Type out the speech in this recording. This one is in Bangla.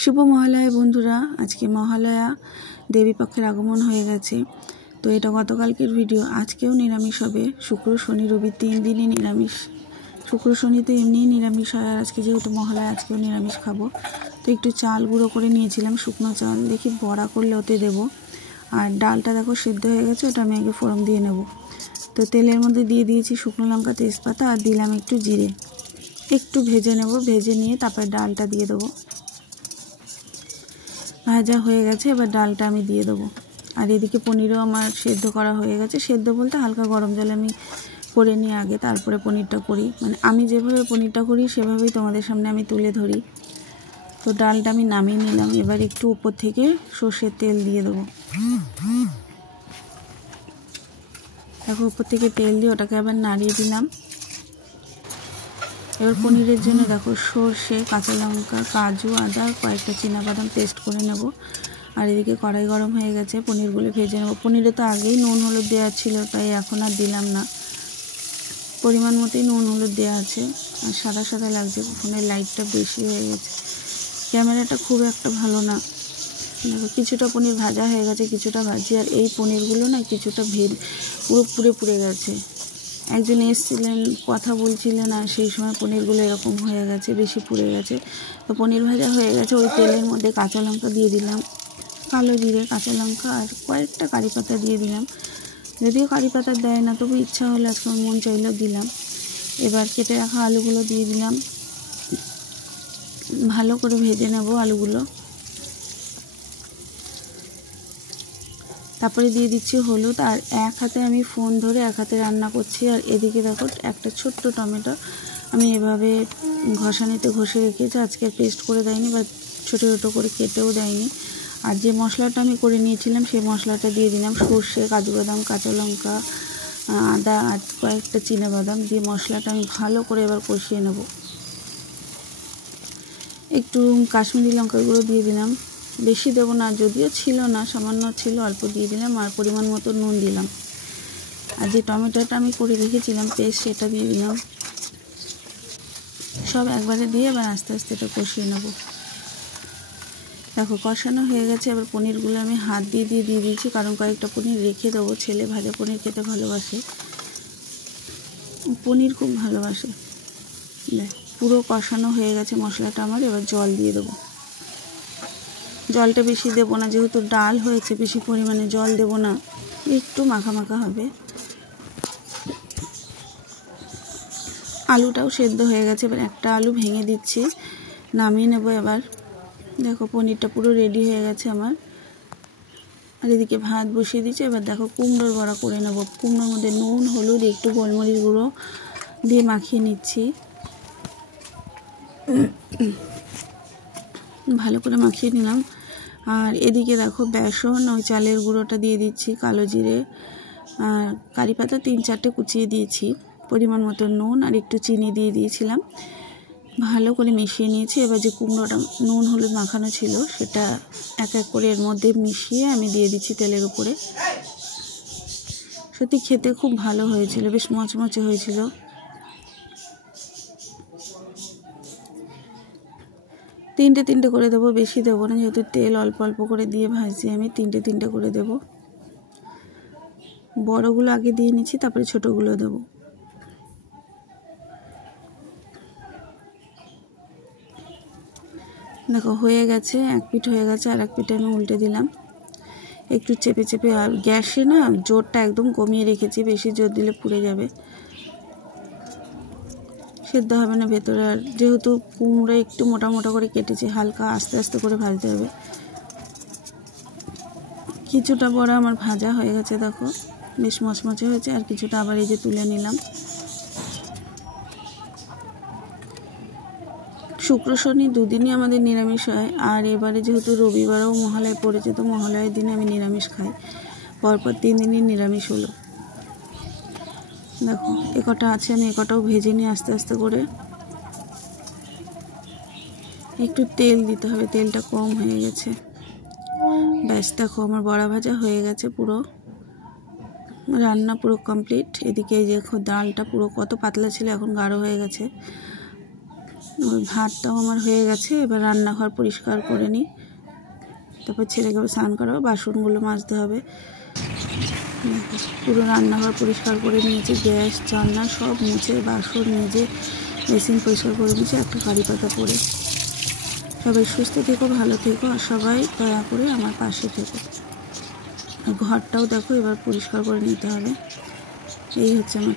শুভ মহালয়া বন্ধুরা, আজকে মহালয়া দেবী পক্ষের আগমন হয়ে গেছে। তো এটা গতকালকের ভিডিও। আজকেও নিরামিষ হবে, শুক্র শনি রবি 3 দিনই নিরামিষ। শুক্র শনি তো এমনিই নিরামিষ হয়, আর আজকে যেহেতু মহালয়া আজকেও নিরামিষ খাবো। তো একটু চাল গুঁড়ো করে নিয়েছিলাম, শুকনো চাল, দেখি বড়া করলে ওতে দেবো। আর ডালটা দেখো সিদ্ধ হয়ে গেছে, ওটা আমি আগে ফোড়ন দিয়ে নেব। তো তেলের মধ্যে দিয়ে দিয়েছি শুকনো লঙ্কা, তেজপাতা, আর দিলাম একটু জিরে। একটু ভেজে নেব, ভেজে নিয়ে তারপরে ডালটা দিয়ে দেবো। ভাজা হয়ে গেছে, এবার ডালটা আমি দিয়ে দেবো। আর এদিকে পনিরও আমার সেদ্ধ করা হয়ে গেছে। সেদ্ধ বলতে হালকা গরম জলে আমি করে নিয়ে আগে তারপরে পনিরটা করি, মানে আমি যেভাবে পনিরটা করি সেভাবেই তোমাদের সামনে আমি তুলে ধরি। তো ডালটা আমি নামিয়ে নিলাম। এবার একটু উপর থেকে সর্ষের তেল দিয়ে দেবো। দেখো উপর থেকে তেল দিয়ে ওটাকে আবার নাড়িয়ে দিলাম। এবার পনিরের জন্য দেখো সর্ষে, কাঁচা লঙ্কা, কাজু, আদা, কয়েকটা চিনাবাদাম পেস্ট করে নেব। আর এদিকে কড়াই গরম হয়ে গেছে, পনিরগুলো ভেজে নেব। পনিরে তো আগেই নুন হলুদ দেওয়া ছিল, তাই এখন আর দিলাম না। পরিমাণ মতোই নুন হলুদ দেওয়া আছে। আর সাদা সাদা লাগছে, ফোনের লাইটটা বেশি হয়ে গেছে, ক্যামেরাটা খুব একটা ভালো না। দেখো কিছুটা পনির ভাজা হয়ে গেছে, কিছুটা ভাজি। আর এই পনিরগুলো না কিছুটা পুরো পুড়ে গেছে। একজন এসেছিলেন, কথা বলছিলেন, আর সেই সময় পনিরগুলো এরকম হয়ে গেছে, বেশি পুড়ে গেছে। তো পনির ভাজা হয়ে গেছে, ওই তেলের মধ্যে কাঁচা লঙ্কা দিয়ে দিলাম, কালো জিরে, কাঁচা লঙ্কা, আর কয়েকটা কারি পাতা দিয়ে দিলাম। যদিও কারি পাতা দেয় না, তবু ইচ্ছা হলে আজকে মন চাইলেও দিলাম। এবার কেটে রাখা আলুগুলো দিয়ে দিলাম, ভালো করে ভেজে নেব আলুগুলো। তারপরে দিয়ে দিচ্ছি হলুদ। আর এক হাতে আমি ফোন ধরে এক হাতে রান্না করছি। আর এদিকে দেখো একটা ছোট্ট টমেটো আমি এভাবে ঘষানিতে ঘষে রেখেছি, আজকে পেস্ট করে দেয়নি বা ছোটো ছোটো করে কেটেও দেয়নি। আর যে মশলাটা আমি করে নিয়েছিলাম সেই মশলাটা দিয়ে দিলাম। সর্ষে, কাজু বাদাম, কাঁচা লঙ্কা, আদা, আর কয়েকটা চিনাবাদাম দিয়ে মশলাটা আমি ভালো করে এবার কষিয়ে নেব। একটু কাশ্মীরি লঙ্কার গুঁড়ো দিয়ে দিলাম, বেশি দেবো না, যদিও ছিল না, সামান্য ছিল, অল্প দিয়ে দিলাম। আর পরিমাণ মতো নুন দিলাম। আর যে টমেটোটা আমি করে রেখেছিলাম পেস্ট, সেটা দিয়ে দিলাম। সব একবারে দিয়ে এবার আস্তে আস্তে এটা কষিয়ে নেব। দেখো কষানো হয়ে গেছে। এবার পনিরগুলো আমি হাত দিয়ে দিয়েছি, কারণ কয়েকটা পনির রেখে দেবো। ছেলে ভাজা পনির খেতে ভালোবাসে, পনির খুব ভালোবাসে। দেখ পুরো কষানো হয়ে গেছে মশলাটা আমার। এবার জল দিয়ে দেবো। জলটা বেশি দেবো না, যেহেতু ডাল হয়েছে, বেশি পরিমাণে জল দেবো না, একটু মাখা মাখা হবে। আলুটাও সেদ্ধ হয়ে গেছে, এবার একটা আলু ভেঙে দিচ্ছি, নামিয়ে নেব। এবার দেখো পনিরটা পুরো রেডি হয়ে গেছে আমার। আর এদিকে ভাত বসিয়ে দিচ্ছি। এবার দেখো কুমড়োর বড়া করে নেব। কুমড়োর মধ্যে নুন, হলুদ, একটু গোলমরিচ গুঁড়ো দিয়ে মাখিয়ে নিচ্ছি, ভালো করে মাখিয়ে নিলাম। আর এদিকে দেখো বেসন, ওই চালের গুঁড়োটা দিয়ে দিচ্ছি, কালো জিরে, আর কারি পাতা 3-4টে কুচিয়ে দিয়েছি, পরিমাণ মতো নুন, আর একটু চিনি দিয়ে দিয়েছিলাম। ভালো করে মিশিয়ে নিয়েছি। এবার যে কুমড়োটা নুন হলুদ মাখানো ছিল সেটা এক এক করে এর মধ্যে মিশিয়ে আমি দিয়ে দিচ্ছি তেলের উপরে। সত্যি খেতে খুব ভালো হয়েছিল, বেশ মচমচে হয়েছিল। তিনটে করে দেবো, বেশি দেবো না, যেহেতু তেল অল্প অল্প করে দিয়ে ভাজছি আমি। তিনটে করে দেবো। বড়গুলো আগে দিয়ে নিচ্ছি, তারপরে ছোটোগুলো দেবো। দেখো হয়ে গেছে, এক পিঠ হয়ে গেছে, আর এক পিঠে আমি উল্টে দিলাম। একটু চেপে চেপে, আর গ্যাসে না জোরটা একদম কমিয়ে রেখেছি, বেশি জোর দিলে পুড়ে যাবে, সেদ্ধ হবে না ভেতরে। আর যেহেতু কুমড়ো একটু মোটা মোটা করে কেটেছি, হালকা আস্তে আস্তে করে ভাজতে হবে। কিছুটা বড়া আমার ভাজা হয়ে গেছে, দেখো বেশ মচমচে হয়েছে। আর কিছুটা আবার এই যে তুলে নিলাম। শুক্র শনি দুদিনই আমাদের নিরামিষ হয়। আর এবারে যেহেতু রবিবারেও মহালয়া পড়েছে, তো মহালয়ার দিনে আমি নিরামিষ খাই। পরপর 3 দিনই নিরামিষ হলো। দেখো এ কটা আছে, আমি এ কটাও ভেজে নিই আস্তে আস্তে করে। একটু তেল দিতে হবে, তেলটা কম হয়ে গেছে। ব্যাস দেখো আমার বড়া ভাজা হয়ে গেছে, পুরো রান্না পুরো কমপ্লিট। এদিকে এই দেখো ডালটা পুরো কত পাতলা ছিল, এখন গাঢ় হয়ে গেছে। ওই ভাতটাও আমার হয়ে গেছে। এবার রান্নাঘর পরিষ্কার করে নিই, তারপর ছেলেকে স্নান করাবো, বাসনগুলো মাজতে হবে। পুরো রান্নাঘর পরিষ্কার করে নিয়েছি, গ্যাস জানলা সব মুছে, বাসন মেজে বেসিন পরিষ্কার করে নিয়েছি একটা কারি পাতা পরে। সবাই সুস্থ থেকো, ভালো থেকো, আর সবাই দয়া করে আমার পাশে থেকো। ঘরটাও দেখো এবার পরিষ্কার করে নিতে হবে। এই হচ্ছে আমার